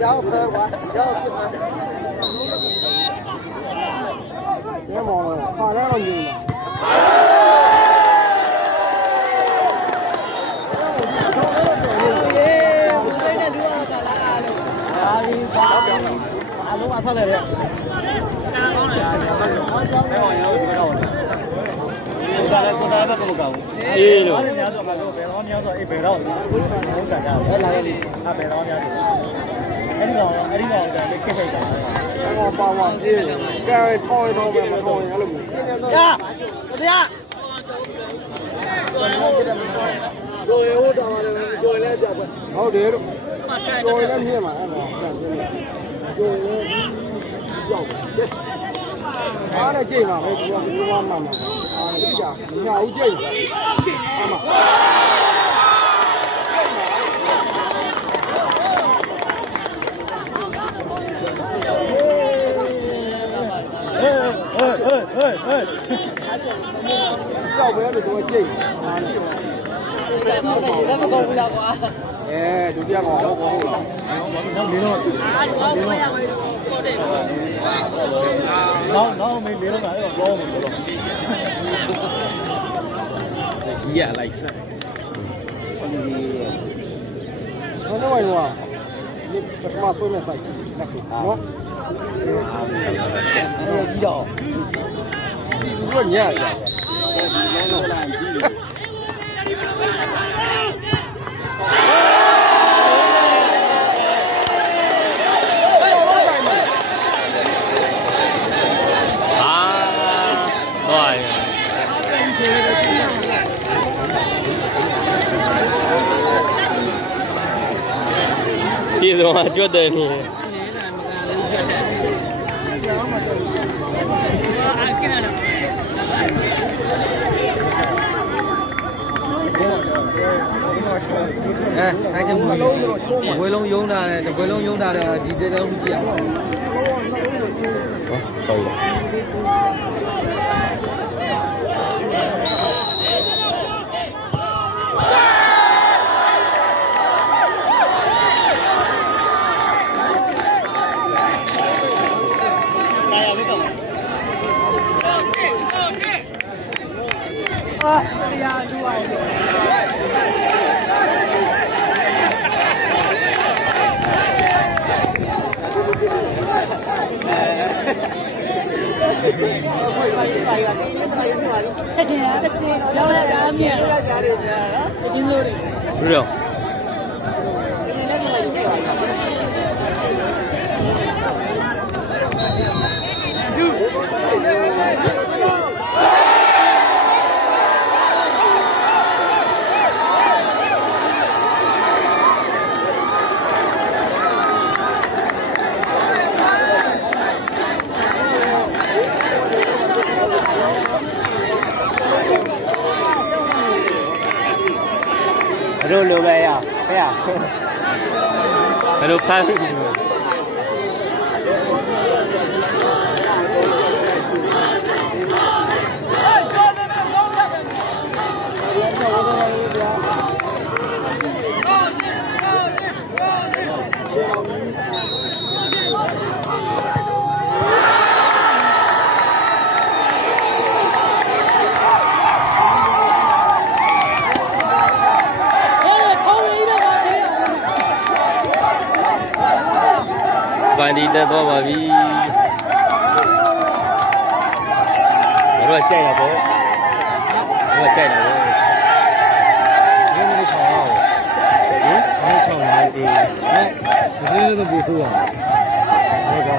ကြောက်ဖဲကွာကြောက်ဖြစ်မှာရဲမောင်ခါရအောင်ညင်ပါအာဒီဘာပြောင်းအလုံးမဆက်လေတဲ့ဟောကြောင်းတယ်ဟောရောဒီကတော့ ကိုတာလည်းကိုတာလည်းတော့မကောင်းဘူးအေးလို့အဲ့ဒီများဆိုတော့ဘယ်တော့များဆိုအေးဘယ်တော့ဟုတ်ကဲ့ကြတယ်လာလေအဘယ်တော့များအဲ့ဒီတော့အဲ့ဒီတော့လည်းခက်ခဲတာဟောပါဝါပြေးကဲထောင်းတော့မယ်မထောင်းရင်အဲ့လိုမျိုးကြာတရားတို့ရဟုတ်တော်တယ်တို့လည်းကြပါဟုတ်တယ်လို့တို့လည်းမြင်မှာအဲ့ဒါတို့လည်းရောက်တယ်အားနဲ့ကြိတ်ပါပဲသူကဘယ်လိုမှမမှအားနဲ့ကြာညော င်ကြိတ်အမဟေးဟေးဟေးဟေးဟေးကြောက်ပဲလို့တို့ကြိတ် အားနဲ့လက်မကောင်းဘူးလားကွာအဲဒုတိယကောင်တော့ဘောဟုတ်လားနောက်လေးတော့အားလုံးမရဘူးဟုတ်တယ်နောက်နောက်မေးလေးတော့ငါတော့ဘောမှာတော့ကြီးရလိုက်စက်ဆောင်းတော့ရောဒီပထမဆုံးနဲ့ဆိုင်လက်ခုနော်အဲဒီတော့ဒီကညရတာအာ ရဒီတော့ကြွတဲ့နေအားကိနာတော့အဲအဲ့ဒီဘွေလုံးယုံတာတယ်ဘွေလုံးယုံတာတယ်ဒီတဲလုံးကြည့်အောင် ဆောင်း ချက်ချင်းချက်ချင်းပြောင်းလိုက်တာမြင်လို့ရတယ်ဗျာနော်တင်းစိုးတွေပြီးတော့ ဘယ်လိုလိုပဲရဟဲ့ရဘယ်လိုဖမ်း စပန်ဒီတက်သွားပါပြီဘာလို့ကြိုက်တာပေါ့ဘာကြိုက်တာပေါ့ဘယ်လိုချောင်းအောင်ဟင်ဘယ်ချောင်းလဲဒီဟဲ့ဒီလိုလိုပူဆိုးအောင်ဟုတ်ကဲ့